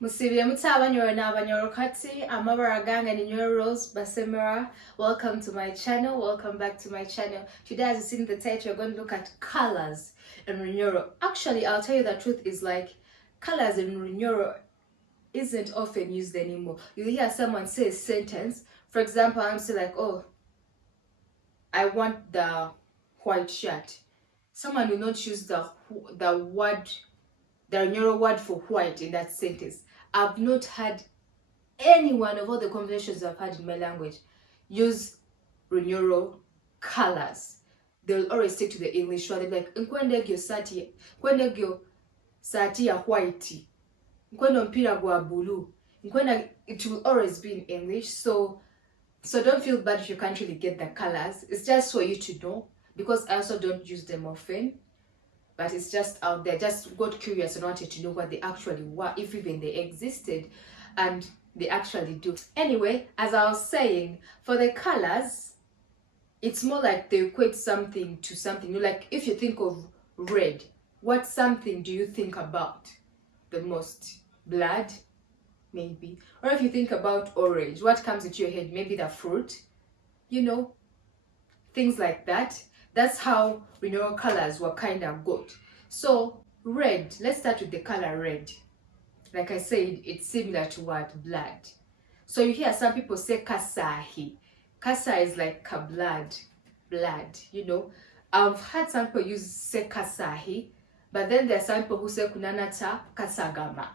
Musibye mutsa Banyoro na Banyoro kati amabaraganga ni Rose Basemera. Welcome to my channel. Welcome back to my channel. Today, as you see in the title, we're going to look at colors in Runyoro. Actually, I'll tell you the truth is like colors in Runyoro isn't often used anymore. You hear someone say a sentence. For example, I'm saying like, oh, I want the white shirt. Someone will not use the word, the Runyoro word for white in that sentence. I've not had any one of all the conversations I've had in my language use Runyoro colors. They'll always stick to the English word. They'll be like, nkwendegyo sati ya white, nkwenda mpira gwa blue, nkwenda. It will always be in English. So don't feel bad if you can't really get the colors. It's just for you to know, because I also don't use them often. But it's just out there. Just got curious and wanted to know what they actually were, if even they existed, and they actually do. Anyway, as I was saying, for the colors, it's more like they equate something to something. You know, like if you think of red, what something do you think about the most? Blood, maybe. Or if you think about orange, what comes into your head? Maybe the fruit, you know, things like that. That's how Bunyoro colors were kind of got. So red, let's start with the color red. Like I said, it's similar to what? Blood. So you hear some people say kasahi. Kasa is like a blood, you know. I've had some people say kasahi, but then there are some people who say kunanata kasagama.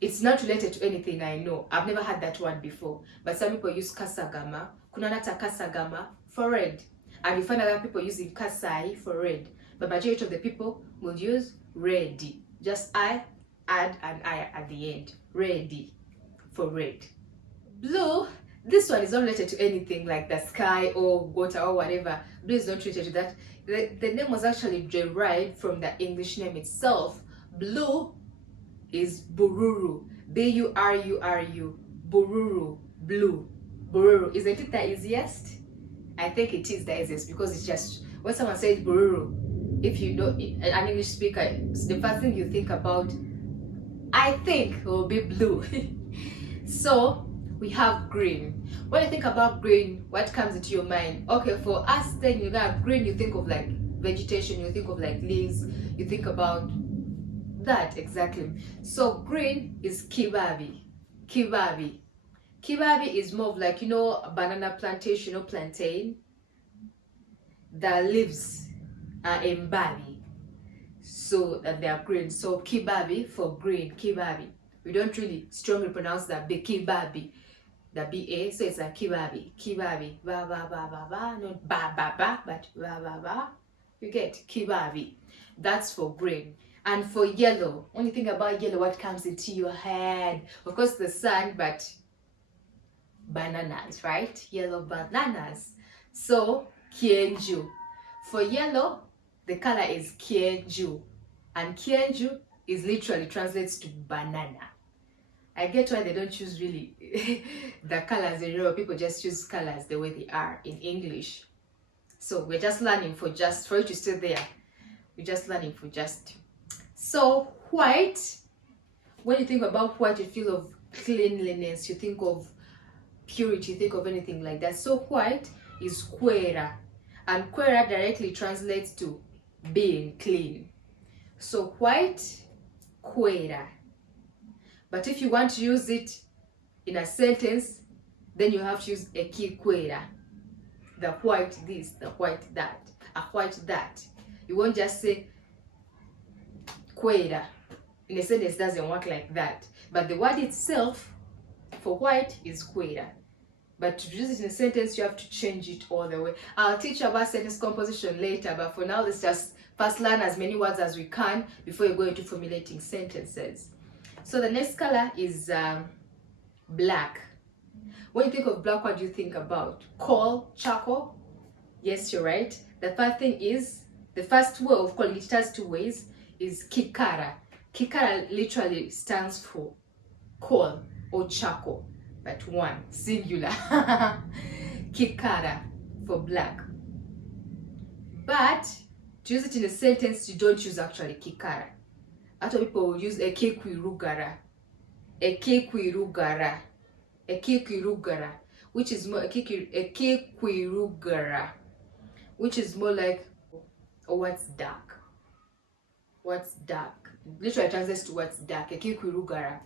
It's not related to anything I know. I've never had that word before. But some people use kasagama, kunanata kasagama for red. And you find other people using kasai for red. But majority of the people will use ready. Just I add an I at the end. Ready for red. Blue, this one is not related to anything like the sky or water or whatever. Blue is not related to that. The name was actually derived from the English name itself. Blue is bururu. B-U-R-U-R-U. Bururu. Blue. Bururu. Isn't it the easiest? I think it is the easiest, because it's just when someone says bururu, if you know an English speaker, the first thing you think about, I think, will be blue. So we have green. When you think about green, what comes into your mind? Okay, for us then, you know, green, you think of like vegetation, you think of like leaves, you think about that exactly. So green is kibabi. Kibabi is more of like, you know, a banana plantation or plantain. The leaves are embabi, so that they are green. So kibabi for green, kibabi. We don't really strongly pronounce that B, kibabi, the B-A, so it's a kibabi, ba ba ba ba ba, not ba ba ba, but ba ba ba. You get kibabi. That's for green. And for yellow, when you think about yellow, what comes into your head? Of course, the sun, but bananas, right? Yellow bananas. So kienju. For yellow, the color is kienju, and kienju is literally translates to banana. I get why they don't choose really the colors in Europe. People just choose colors the way they are in English. So we're just learning for you to stay there. We're just learning for just. So white, when you think about white, you feel of cleanliness, you think of purity, think of anything like that. So white is kwera, and kwera directly translates to being clean. So white, kwera. But if you want to use it in a sentence, then you have to use a ki kwera. The white this, the white that, a white that. You won't just say kwera. In a sentence, it doesn't work like that. But the word itself for white is kwera. But to use it in a sentence, you have to change it all the way. I'll teach you about sentence composition later, but for now, let's just first learn as many words as we can before you go into formulating sentences. So the next color is black. When you think of black, what do you think about? Coal, charcoal? Yes, you're right. The first thing is, the first way of calling it has two ways, is kikara. Kikara literally stands for coal or charcoal, but one, singular. Kikara for black. But to use it in a sentence, you don't use actually kikara. Other people will use a kekwirugara. ekikwirugara, ekikwirugara, which is more ekikwirugara, which is more like what's dark. What's dark? Literally translates to what's dark. Ekikwirugara.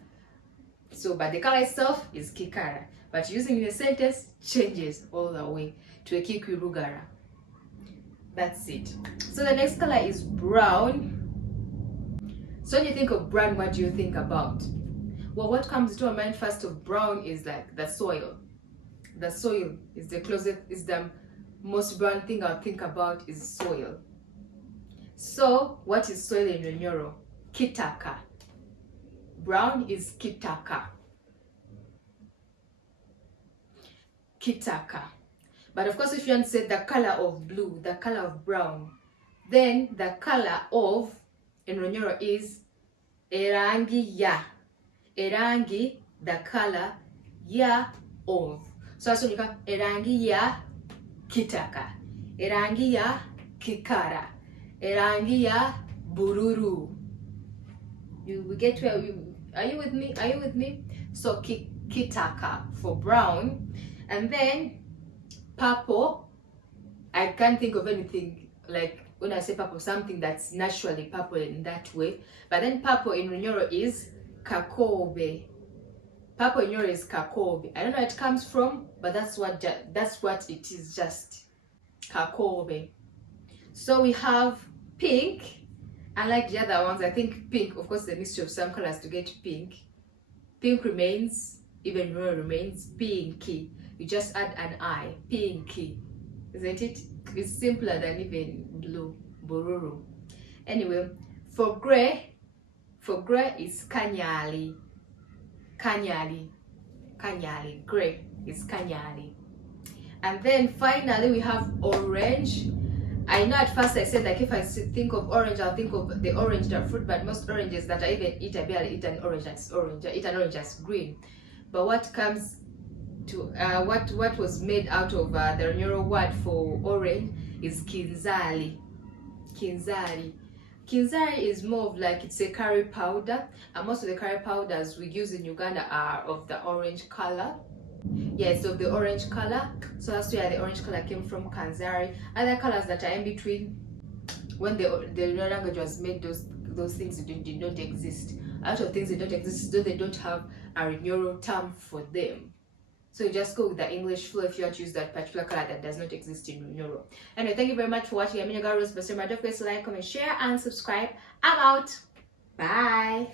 So, but the color itself is kikara. But using in a sentence changes all the way to ekikwirugara. That's it. So the next color is brown. So when you think of brown, what do you think about? Well, what comes to our mind first of brown is like the soil. The soil is the closest, is the most brown thing I'll think about is soil. So what is soil in Runyoro? Kitaka. Brown is kitaka. Kitaka. But of course, if you want to say the color of blue, the color of brown, then the color of in Runyoro is erangi ya. Erangi, the color, ya of. So that's when you come erangi ya kitaka, erangi ya kikara, erangi ya bururu. You get where you are you with me? Are you with me? So kitaka for brown, and then purple. I can't think of anything like when I say purple, something that's naturally purple in that way. But then purple in Runyoro is kakobe. Purple in Runyoro is kakobe. I don't know where it comes from, but that's what it is, just kakobe. So we have pink. Unlike the other ones, I think pink, of course, the mixture of some colors to get pink. Pink remains, even Runyoro remains pinky. You just add an I, pinky. Isn't it? It's simpler than even blue, bururu. Anyway, for gray is kanyali. Kanyali. Kanyali. Gray is kanyali. And then finally we have orange. I know at first I said like if I think of orange, I'll think of the orange that fruit, but most oranges that I even eat, I barely eat an orange that's orange. I eat an orange that's green. But what comes to what was made out of the Runyoro word for orange is kinzali. Kinzali. Kinzali is more of like, it's a curry powder, and most of the curry powders we use in Uganda are of the orange color. Yes, of the orange color. So that's where the orange color came from, Kanzari. Other colors that are in between, when the Runyoro language was made, those things did not exist. A lot of things did not exist, though they don't have a Runyoro term for them. So you just go with the English flow if you want to use that particular color that does not exist in Runyoro. Anyway, thank you very much for watching. I'm Basemera. Don't forget to like, comment, share, and subscribe. I'm out. Bye.